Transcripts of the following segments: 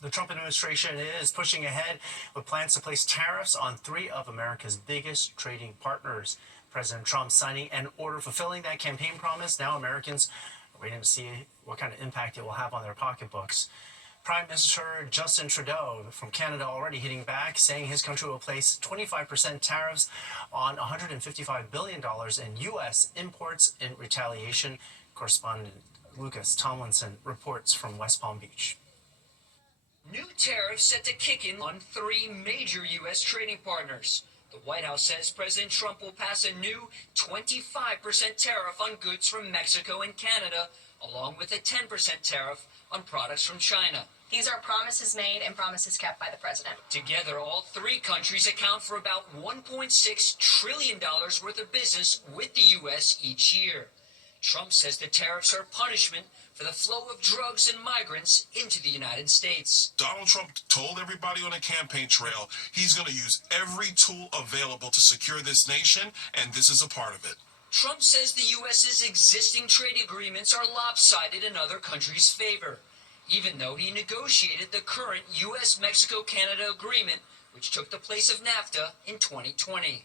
The Trump administration is pushing ahead with plans to place tariffs on three of America's biggest trading partners. President Trump signing an order fulfilling that campaign promise. Now Americans are waiting to see what kind of impact it will have on their pocketbooks. Prime Minister Justin Trudeau from Canada already hitting back, saying his country will place 25% tariffs on $155 billion in U.S. imports in retaliation. Correspondent Lucas Tomlinson reports from West Palm Beach. New tariffs set to kick in on three major U.S. trading partners. The White House says President Trump will pass a new 25% tariff on goods from Mexico and Canada, along with a 10% tariff on products from China. These are promises made and promises kept by the president. Together, all three countries account for about $1.6 trillion worth of business with the U.S. each year. Trump says the tariffs are punishment for the flow of drugs and migrants into the United States. Donald Trump told everybody on the campaign trail he's going to use every tool available to secure this nation, and this is a part of it. Trump says the U.S.'s existing trade agreements are lopsided in other countries' favor, even though he negotiated the current U.S.-Mexico-Canada agreement, which took the place of NAFTA in 2020.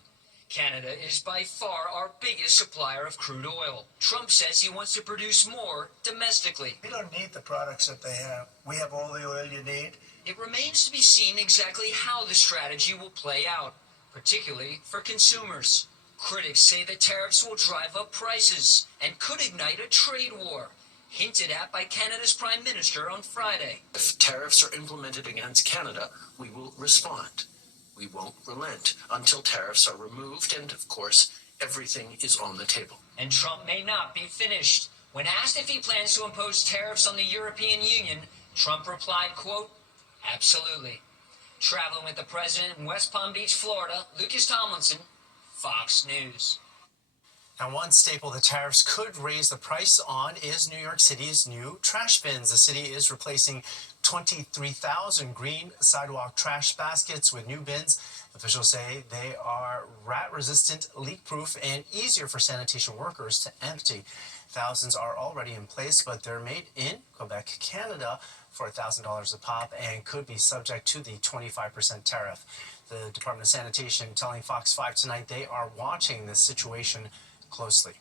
Canada is by far our biggest supplier of crude oil. Trump says he wants to produce more domestically. We don't need the products that they have. We have all the oil you need. It remains to be seen exactly how the strategy will play out, particularly for consumers. Critics say the tariffs will drive up prices and could ignite a trade war, hinted at by Canada's Prime Minister on Friday. If tariffs are implemented against Canada, we will respond. We won't relent until tariffs are removed, and of course, everything is on the table. And Trump may not be finished. When asked if he plans to impose tariffs on the European Union, Trump replied, quote, absolutely. Traveling with the president in West Palm Beach, Florida, Lucas Tomlinson, Fox News. Now, one staple the tariffs could raise the price on is New York City's new trash bins. The city is replacing 23,000 green sidewalk trash baskets with new bins. Officials say they are rat-resistant, leak-proof, and easier for sanitation workers to empty. Thousands are already in place, but they're made in Quebec, Canada for $1,000 a pop and could be subject to the 25% tariff. The Department of Sanitation telling Fox 5 tonight they are watching this situation closely.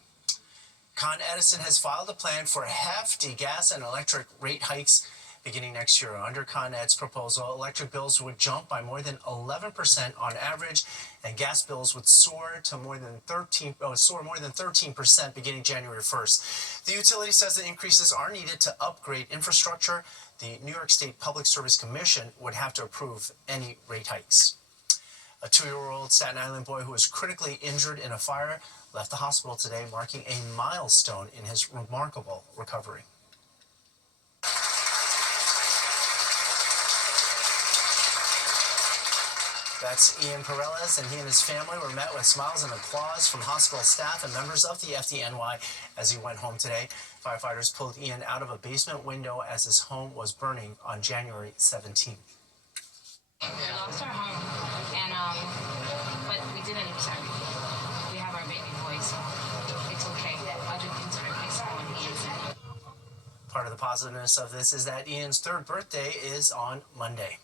Con Edison has filed a plan for hefty gas and electric rate hikes beginning next year. Under Con Ed's proposal, electric bills would jump by more than 11% on average, and gas bills would soar more than 13% beginning January 1st. The utility says the increases are needed to upgrade infrastructure. The New York State Public Service Commission would have to approve any rate hikes. A 2-year-old Staten Island boy who was critically injured in a fire left the hospital today, marking a milestone in his remarkable recovery. That's Ian Perales, and he and his family were met with smiles and applause from hospital staff and members of the FDNY as he went home today. Firefighters pulled Ian out of a basement window as his home was burning on January 17th. We lost our home, and but we didn't lose everything. We have our baby boy, so it's okay. Other things are replaceable when he is in. Part of the positiveness of this is that Ian's third birthday is on Monday.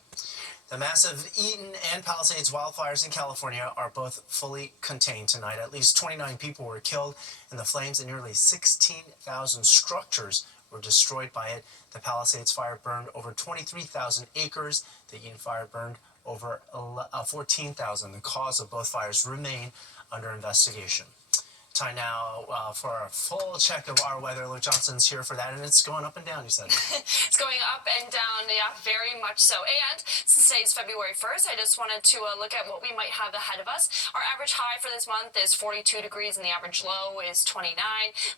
The massive Eaton and Palisades wildfires in California are both fully contained tonight. At least 29 people were killed in the flames and nearly 16,000 structures were destroyed by it. The Palisades fire burned over 23,000 acres. The Eaton fire burned over 14,000. The cause of both fires remain under investigation. Time now for a full check of our weather. Luke Johnson's here for that, and it's going up and down, you said. It's going up and down, yeah, very much so. And since today's February 1st, I just wanted to look at what we might have ahead of us. Our average high for this month is 42 degrees, and the average low is 29.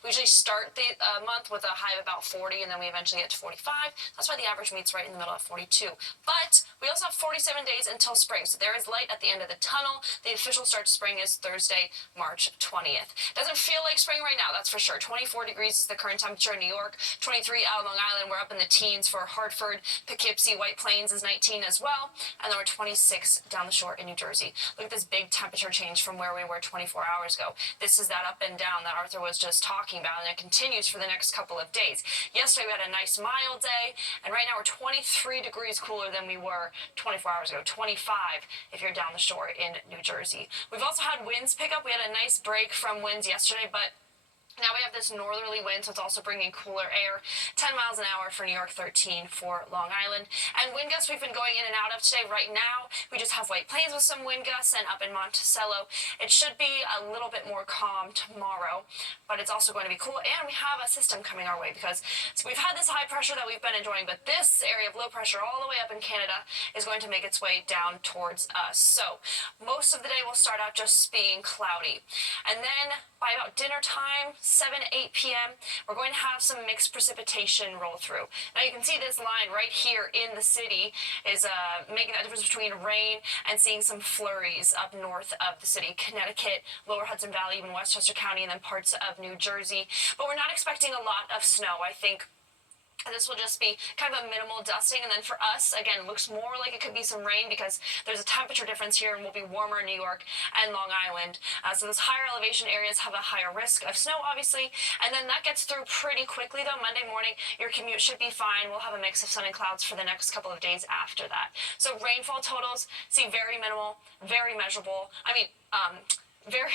We usually start the month with a high of about 40, and then we eventually get to 45. That's why the average meets right in the middle of 42. But we also have 47 days until spring, so there is light at the end of the tunnel. The official start to spring is Thursday, March 20th. Doesn't feel like spring right now, that's for sure. 24 degrees is the current temperature in New York, 23 out on Long Island. We're up in the teens for Hartford, Poughkeepsie, White Plains is 19 as well, and then we're 26 down the shore in New Jersey. Look at this big temperature change from where we were 24 hours ago. This is that up and down that Arthur was just talking about, and it continues for the next couple of days. Yesterday we had a nice mild day, and right now we're 23 degrees cooler than we were 24 hours ago, 25 if you're down the shore in New Jersey. We've also had winds pick up. We had a nice break from winds yesterday, but now we have this northerly wind, so it's also bringing cooler air. 10 miles an hour for New York, 13 for Long Island. And wind gusts we've been going in and out of today. Right now, we just have White Plains with some wind gusts, and up in Monticello, it should be a little bit more calm tomorrow, but it's also going to be cool. And we have a system coming our way because we've had this high pressure that we've been enjoying, but this area of low pressure all the way up in Canada is going to make its way down towards us. So most of the day will start out just being cloudy. And then by about dinner time, 7 to 8 p.m., we're going to have some mixed precipitation roll through. Now you can see this line right here in the city is making that difference between rain and seeing some flurries up north of the city. Connecticut, lower Hudson Valley, even Westchester County, and then parts of New Jersey. But we're not expecting a lot of snow. I think this will just be kind of a minimal dusting, and then for us, again, looks more like it could be some rain because there's a temperature difference here and will be warmer in New York and Long Island. So those higher elevation areas have a higher risk of snow, obviously, and then that gets through pretty quickly, though. Monday morning, your commute should be fine. We'll have a mix of sun and clouds for the next couple of days after that. So rainfall totals seem very minimal, very measurable. Very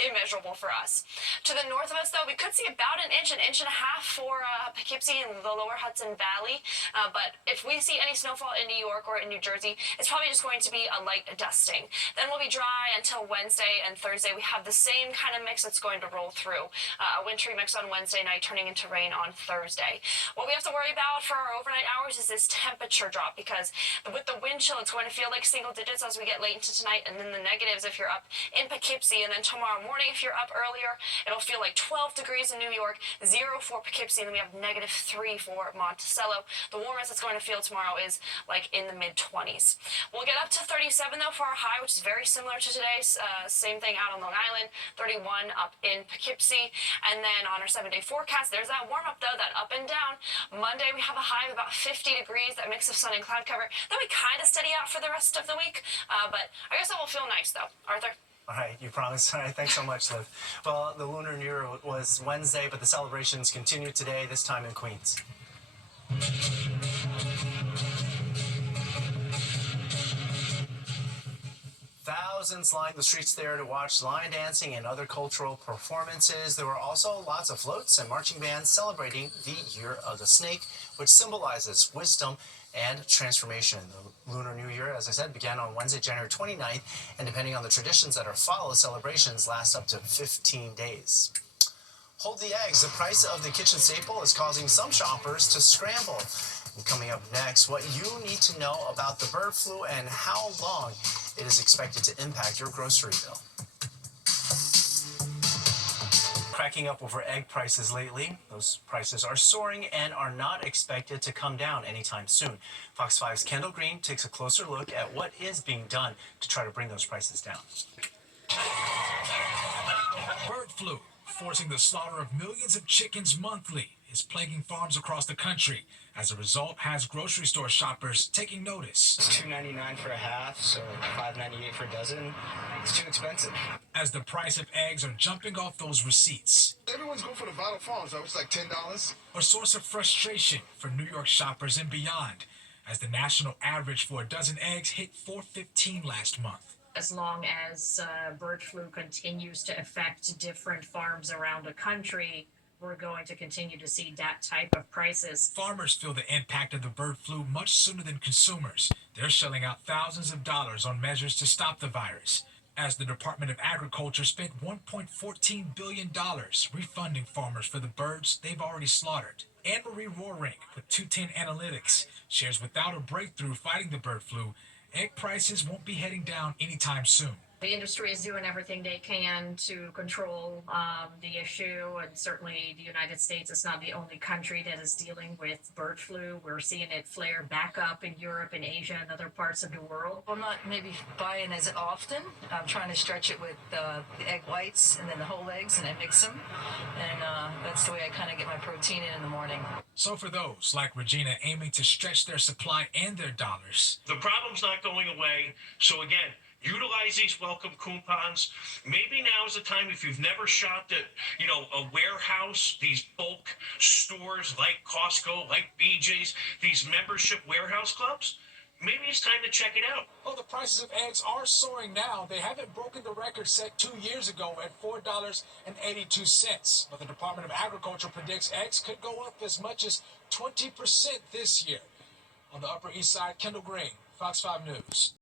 immeasurable for us. To the north of us, though, we could see about an inch and a half for Poughkeepsie and the lower Hudson Valley. But if we see any snowfall in New York or in New Jersey, it's probably just going to be a light dusting. Then we'll be dry until Wednesday and Thursday. We have the same kind of mix that's going to roll through. A wintry mix on Wednesday night turning into rain on Thursday. What we have to worry about for our overnight hours is this temperature drop, because with the wind chill, it's going to feel like single digits as we get late into tonight, and then the negatives if you're up in Poughkeepsie. And then tomorrow morning, if you're up earlier, it'll feel like 12 degrees in New York, 0 for Poughkeepsie, and then we have -3 for Monticello. The warmest it's going to feel tomorrow is like in the mid-20s. We'll get up to 37, though, for our high, which is very similar to today's. Same thing out on Long Island, 31 up in Poughkeepsie. And then on our 7-day forecast, there's that warm-up, though, that up and down. Monday, we have a high of about 50 degrees, that mix of sun and cloud cover. Then we kind of steady out for the rest of the week, but I guess that will feel nice, though. Arthur? All right, you promised. All right, thanks so much, Liv. Well, the Lunar New Year was Wednesday, but the celebrations continue today, this time in Queens. Thousands lined the streets there to watch line dancing and other cultural performances. There were also lots of floats and marching bands celebrating the Year of the Snake, which symbolizes wisdom and transformation. The Lunar New Year, as I said, began on Wednesday, January 29th, and depending on the traditions that are followed, celebrations last up to 15 days. Hold the eggs. The price of the kitchen staple is causing some shoppers to scramble. And coming up next, what you need to know about the bird flu and how long it is expected to impact your grocery bill. Cracking up over egg prices lately. Those prices are soaring and are not expected to come down anytime soon. Fox 5's Kendall Green takes a closer look at what is being done to try to bring those prices down. Bird flu, forcing the slaughter of millions of chickens monthly, is plaguing farms across the country. As a result, has grocery store shoppers taking notice. It's $2.99 for a half, so $5.98 for a dozen. It's too expensive. As the price of eggs are jumping off those receipts. Everyone's going for the vital farms, so it's like $10. A source of frustration for New York shoppers and beyond, as the national average for a dozen eggs hit $4.15 last month. As long as bird flu continues to affect different farms around the country, we're going to continue to see that type of prices. Farmers feel the impact of the bird flu much sooner than consumers. They're shelling out thousands of dollars on measures to stop the virus, as the Department of Agriculture spent $1.14 billion refunding farmers for the birds they've already slaughtered. Anne-Marie Rohring with 210 Analytics shares without a breakthrough fighting the bird flu, egg prices won't be heading down anytime soon. The industry is doing everything they can to control the issue, and certainly the United States is not the only country that is dealing with bird flu. We're seeing it flare back up in Europe and Asia and other parts of the world. I'm not maybe buying as often. I'm trying to stretch it with the egg whites and then the whole eggs, and I mix them, and that's the way I kind of get my protein in the morning. So for those like Regina aiming to stretch their supply and their dollars, the problem's not going away. So again, utilize these welcome coupons. Maybe now is the time, if you've never shopped at, a warehouse, these bulk stores like Costco, like BJ's, these membership warehouse clubs, maybe it's time to check it out. well, the prices of eggs are soaring now. They haven't broken the record set 2 years ago at $4.82. But the Department of Agriculture predicts eggs could go up as much as 20% this year. On the Upper East Side, Kendall Green, Fox 5 News.